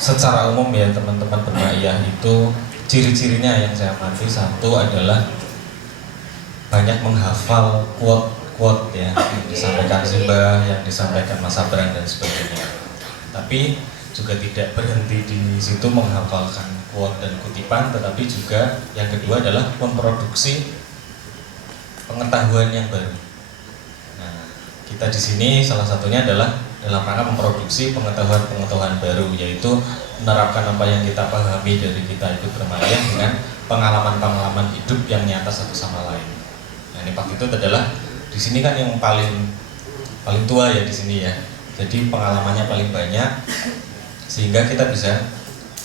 secara umum ya teman-teman bermaiyah itu ciri-cirinya yang saya amati, satu adalah banyak menghafal quote-quote ya yang disampaikan Simbah, yang disampaikan Mas Abran dan sebagainya. Tapi juga tidak berhenti di situ menghafalkan quote dan kutipan, tetapi juga yang kedua adalah memproduksi pengetahuan yang baru. Nah, kita di sini salah satunya adalah dalam rangka memproduksi pengetahuan-pengetahuan baru, yaitu menerapkan apa yang kita pahami dari kita ikut bermaiyah dengan pengalaman-pengalaman hidup yang nyata satu sama lain. Nah, ini Pak Titut adalah di sini kan yang paling tua ya di sini ya. Jadi pengalamannya paling banyak sehingga kita bisa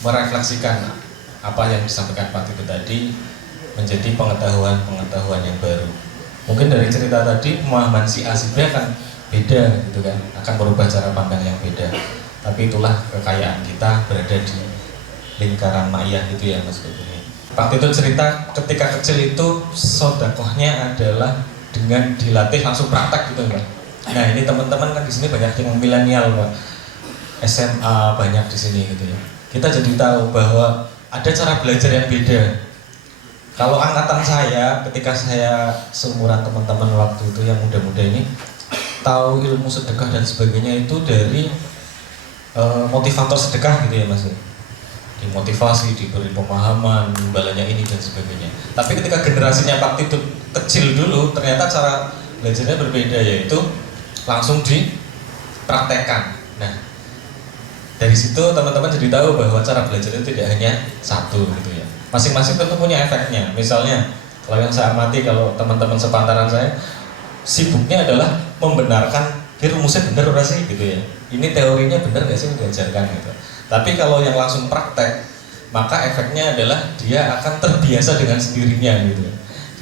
merefleksikan apa yang disampaikan Pak Titut tadi menjadi pengetahuan-pengetahuan yang baru. Mungkin dari cerita tadi pemahaman si A si B akan beda gitu kan, akan berubah cara pandang yang beda. Tapi itulah kekayaan kita berada di lingkaran maiyah gitu ya Mas Budi. Pak Titut cerita ketika kecil itu sodakohnya adalah dengan dilatih langsung praktek gitu kan. Nah ini teman-teman kan di sini banyak yang milenial Pak, SMA banyak di sini gitu ya. Kita jadi tahu bahwa ada cara belajar yang beda. Kalau angkatan saya, ketika saya seumuran teman-teman waktu itu yang muda-muda ini, tahu ilmu sedekah dan sebagainya itu dari motivator sedekah gitu ya Mas. Dimotivasi, diberi pemahaman, imbalannya ini dan sebagainya. Tapi ketika generasinya Pak Titut kecil dulu, ternyata cara belajarnya berbeda, yaitu langsung dipraktekkan. Nah, dari situ teman-teman jadi tahu bahwa cara belajar itu tidak hanya satu gitu ya. Masing-masing tentu punya efeknya. Misalnya, kalau yang saya amati, kalau teman-teman sepantaran saya, sibuknya adalah membenarkan, rumusnya benar ora sih gitu ya. Ini teorinya benar nggak sih diajarkan gitu. Tapi kalau yang langsung praktek, maka efeknya adalah dia akan terbiasa dengan sendirinya gitu.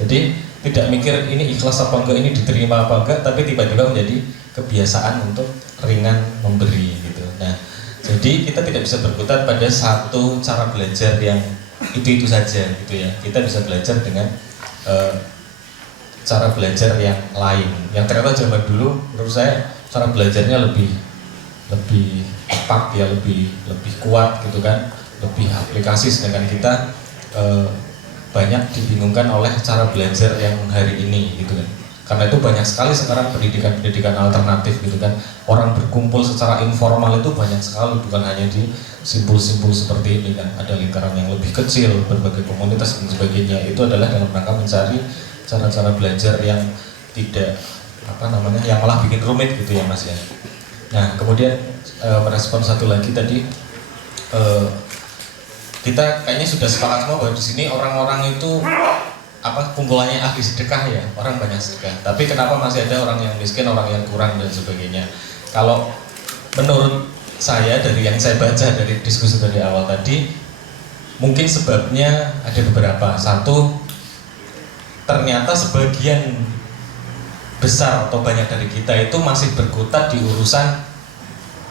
Jadi tidak mikir ini ikhlas apa enggak, ini diterima apa enggak, tapi tiba-tiba menjadi kebiasaan untuk ringan memberi gitu. Nah, jadi kita tidak bisa berkutat pada satu cara belajar yang itu saja gitu ya. Kita bisa belajar dengan cara belajar yang lain, yang ternyata zaman dulu menurut saya cara belajarnya lebih tepat ya, lebih kuat gitu kan, lebih aplikasi. Sedangkan kita banyak dibingungkan oleh cara belajar yang hari ini gitu kan. Karena itu banyak sekali sekarang pendidikan alternatif gitu kan. Orang berkumpul secara informal itu banyak sekali, bukan hanya di simpul-simpul seperti ini kan. Ada lingkaran yang lebih kecil, berbagai komunitas dan sebagainya. Itu adalah dalam rangka mencari cara-cara belajar yang tidak yang malah bikin rumit gitu ya Mas ya. Nah, kemudian merespon satu lagi tadi, kita kayaknya sudah sepakat semua bahwa di sini orang-orang itu kumpulannya ahli sedekah ya, orang banyak sedekah. Tapi kenapa masih ada orang yang miskin, orang yang kurang dan sebagainya? Kalau menurut saya dari yang saya baca dari diskusi dari awal tadi, mungkin sebabnya ada beberapa. Satu, ternyata sebagian besar atau banyak dari kita itu masih berkutat di urusan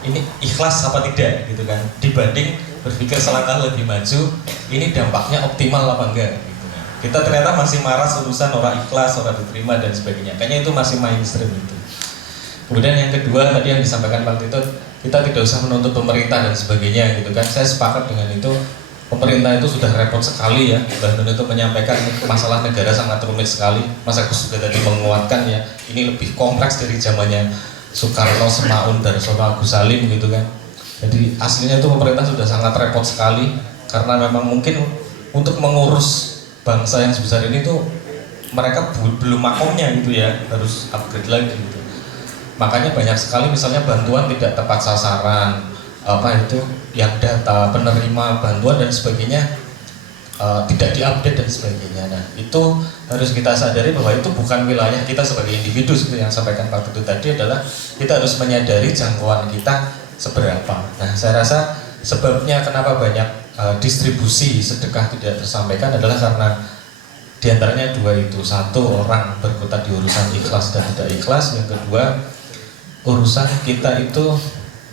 ini ikhlas apa tidak gitu kan, dibanding berpikir selangkah lebih maju, ini dampaknya optimal apa enggak gitu kan. Kita ternyata masih marah urusan orang ikhlas, orang diterima dan sebagainya. Kayaknya itu masih mainstream itu. Kemudian yang kedua tadi yang disampaikan Pak Titut, kita tidak usah menuntut pemerintah dan sebagainya gitu kan. Saya sepakat dengan itu. Pemerintah itu sudah repot sekali ya, bahkan itu menyampaikan masalah negara sangat rumit sekali. Mas Agus juga tadi menguatkan ya, ini lebih kompleks dari zamannya Soekarno, Semaun, Darsono, Agus Salim gitu kan. Jadi aslinya itu pemerintah sudah sangat repot sekali, karena memang mungkin untuk mengurus bangsa yang sebesar ini tuh mereka belum makomnya gitu ya, harus upgrade lagi gitu. Makanya banyak sekali misalnya bantuan tidak tepat sasaran, yang data penerima bantuan dan sebagainya tidak diupdate dan sebagainya. Nah, itu harus kita sadari bahwa itu bukan wilayah kita sebagai individu. Seperti yang sampaikan Pak Titut tadi adalah kita harus menyadari jangkauan kita seberapa. Nah, saya rasa sebabnya kenapa banyak distribusi sedekah tidak tersampaikan adalah karena diantaranya dua itu. Satu, orang berkutat di urusan ikhlas dan tidak ikhlas. Yang kedua, urusan kita itu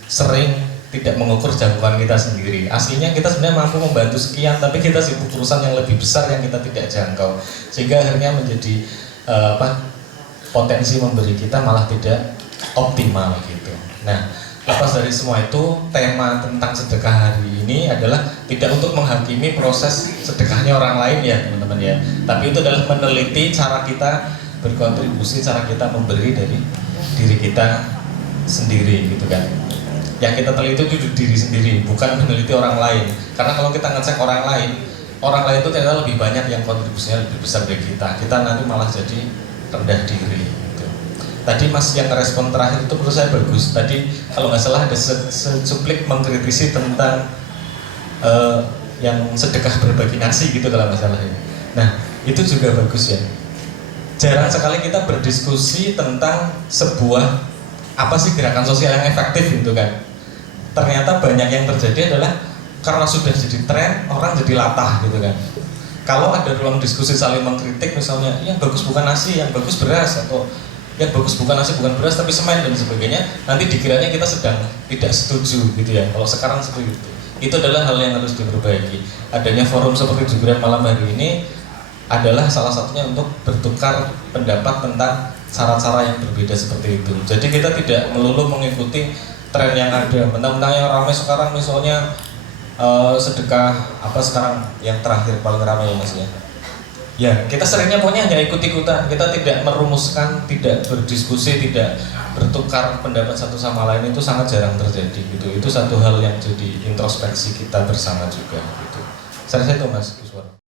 sering tidak mengukur jangkauan kita sendiri. Aslinya kita sebenarnya mampu membantu sekian, tapi kita sibuk urusan yang lebih besar yang kita tidak jangkau, sehingga akhirnya menjadi potensi memberi kita malah tidak optimal gitu. Nah, lepas dari semua itu, tema tentang sedekah hari ini adalah tidak untuk menghakimi proses sedekahnya orang lain ya teman-teman ya, tapi itu adalah meneliti cara kita berkontribusi, cara kita memberi dari diri kita sendiri gitu kan. Yang kita teliti itu diri sendiri, bukan meneliti orang lain. Karena kalau kita ngecek orang lain itu ternyata lebih banyak yang kontribusinya lebih besar dari kita nanti malah jadi rendah diri gitu. Tadi Mas yang respon terakhir itu menurut saya bagus. Tadi kalau nggak salah ada secuplik mengkritisi tentang yang sedekah berbagi nasi gitu kalau nggak salah ya. Nah itu juga bagus ya. Jarang sekali kita berdiskusi tentang sebuah apa sih gerakan sosial yang efektif gitu kan. Ternyata banyak yang terjadi adalah karena sudah jadi tren, orang jadi latah gitu kan. Kalau ada ruang diskusi saling mengkritik misalnya, yang bagus bukan nasi, yang bagus beras, atau yang bagus bukan nasi bukan beras tapi semen dan sebagainya, nanti dikiranya kita sedang tidak setuju gitu ya. Kalau sekarang seperti itu adalah hal yang harus diperbaiki. Adanya forum seperti Jubiran malam hari ini adalah salah satunya untuk bertukar pendapat tentang cara-cara yang berbeda seperti itu. Jadi kita tidak melulu mengikuti tren yang ada. Mentang-mentang yang ramai sekarang misalnya sedekah apa sekarang yang terakhir paling ramai ya Mas ya. Ya kita seringnya pokoknya hanya ikut-ikutan. Kita tidak merumuskan, tidak berdiskusi, tidak bertukar pendapat satu sama lain, itu sangat jarang terjadi gitu. Itu satu hal yang jadi introspeksi kita bersama juga gitu. Saya itu Mas Kuswara.